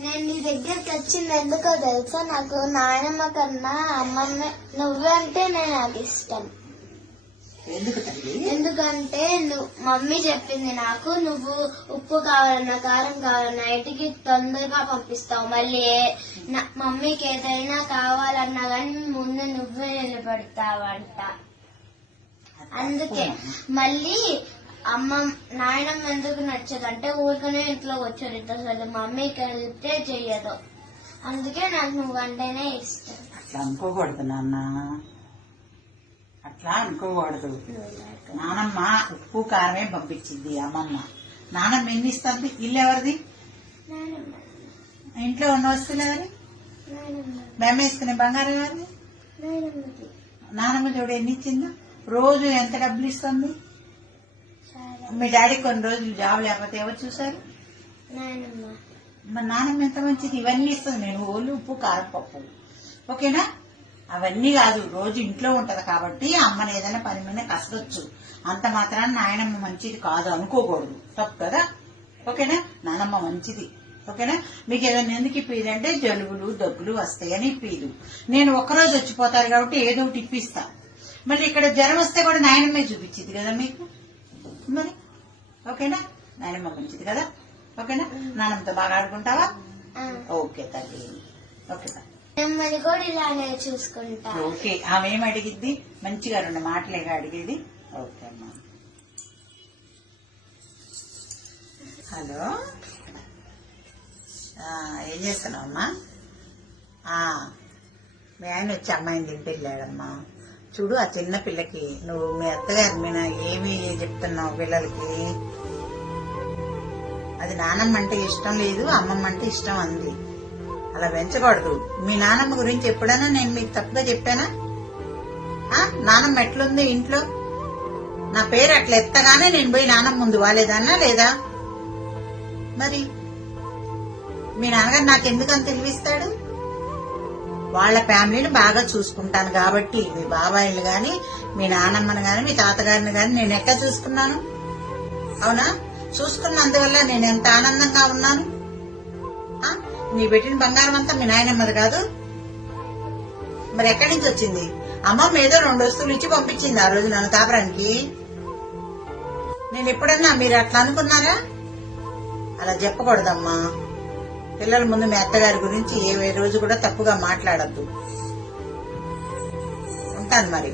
నేను నీ దగ్గరికి వచ్చింది ఎందుకో తెలుసా, నాకు నాయనమ్మ కన్నా అమ్మమ్మ నువ్వే అంటే నాకు ఇష్టం. ఎందుకంటే మమ్మీ చెప్పింది నాకు, నువ్వు ఉప్పు కావాలన్నా కారం కావాలన్నా ఇంటికి తొందరగా పంపిస్తావు. మళ్ళీ మమ్మీకి ఏదైనా కావాలన్నా కానీ ముందు నువ్వే నిలబడతావంట. అందుకే మళ్ళీ నాయనమ్మ ఎందుకు నచ్చదంటే ఊరికనే ఇంట్లో వచ్చారు అసలు మమ్మీకి వెళ్తే చెయ్యదు. అందుకే నాకు నువ్వంటేనే ఇష్టం. అట్లా అనుకోకూడదు నాన్న, అట్లా అనుకోకూడదు. నానమ్మ ఉప్పు కారమే పంపించింది అమ్మమ్మ. నానమ్మ ఎన్ని ఇస్తుంది? ఇల్లు ఎవరిది? ఇంట్లో ఉన్న వస్తువులు ఎవరి? మేము వేసుకునే బంగారం ఎవరిది? నానమ్మ చూడు ఎన్ని ఇచ్చిందో. రోజు ఎంత డబ్బులు ఇస్తుంది? మీ డాడీ కొన్ని రోజులు జాబ్ లేకపోతే ఎవరు చూసారు? మా నానమ్మ ఎంత మంచిది, ఇవన్నీ ఇస్తుంది. నేను ఓళ్ళు ఉప్పు కారం పప్పు, ఓకేనా? అవన్నీ కాదు, రోజు ఇంట్లో ఉంటది కాబట్టి అమ్మని ఏదైనా పని మీద కసరొచ్చు. అంత మాత్రాన్ని నాయనమ్మ మంచిది కాదు అనుకోకూడదు, తప్పు కదా? ఓకేనా? నానమ్మ మంచిది, ఓకేనా? మీకు ఏదైనా ఎందుకు ఇప్పిది అంటే జలుబులు దగ్గులు వస్తాయని ఇప్పిదు. నేను ఒక్కరోజు వచ్చిపోతారు కాబట్టి ఏదో ఒకటి ఇప్పిస్తా. మళ్ళీ ఇక్కడ జ్వరం వస్తే కూడా నాయనమ్మే చూపించింది కదా మీకు మరి, ఓకేనా? నాయనమ్మ మంచిది కదా, ఓకేనా? నానమ్మతో బాగా ఆడుకుంటావా? ఓకే తల్లి, ఓకే కూడా ఇలానే చూసుకుంటా. ఓకే, ఆమె ఏం అడిగిద్ది? మంచిగా 2 మాటలేగా అడిగేది. ఓకే అమ్మా. హలో, ఏం చేస్తున్నావు అమ్మా? మీ ఆయన వచ్చి అమ్మాయిని తింటే వెళ్ళాడమ్మా. చూడు ఆ చిన్న పిల్లకి నువ్వు మీ అత్తగారి మీద ఏమి చెప్తున్నావు పిల్లలకి? అది నానమ్మ అంటే ఇష్టం లేదు, అమ్మమ్మ అంటే ఇష్టం అంది. అలా పెంచకూడదు. మీ నానమ్మ గురించి ఎప్పుడైనా నేను మీకు తప్పుగా చెప్పానా? నానమ్మ ఎట్లుంది ఇంట్లో? నా పేరు అట్లా ఎత్తగానే నేను పోయి నానమ్మ ముందు వాలేదన్నా లేదా? మరి మీ నాన్నగారు నాకెందుకని తెలివిస్తాడు? వాళ్ళ ఫ్యామిలీని బాగా చూసుకుంటాను కాబట్టి. మీ బాబాయిలు గాని, మీ నానమ్మని గాని, మీ తాతగారిని గాని నేను ఎట్లా చూసుకున్నాను? అవునా? చూసుకున్నందువల్ల నేను ఎంత ఆనందంగా ఉన్నాను. నీ పెట్టిన బంగారం అంతా మీ నాయనమ్మది కాదు మరి ఎక్కడి నుంచి వచ్చింది? అమ్మమ్మ ఏదో 2 వస్తువులు ఇచ్చి పంపించింది ఆ రోజు నన్ను కాపురానికి. నేను ఎప్పుడన్నా మీరు అట్లా అనుకున్నారా? అలా చెప్పకూడదమ్మా. పిల్లల ముందు మీ అత్తగారి గురించి ఏ రోజు కూడా తప్పుగా మాట్లాడద్దు. ఉంటాను మరి.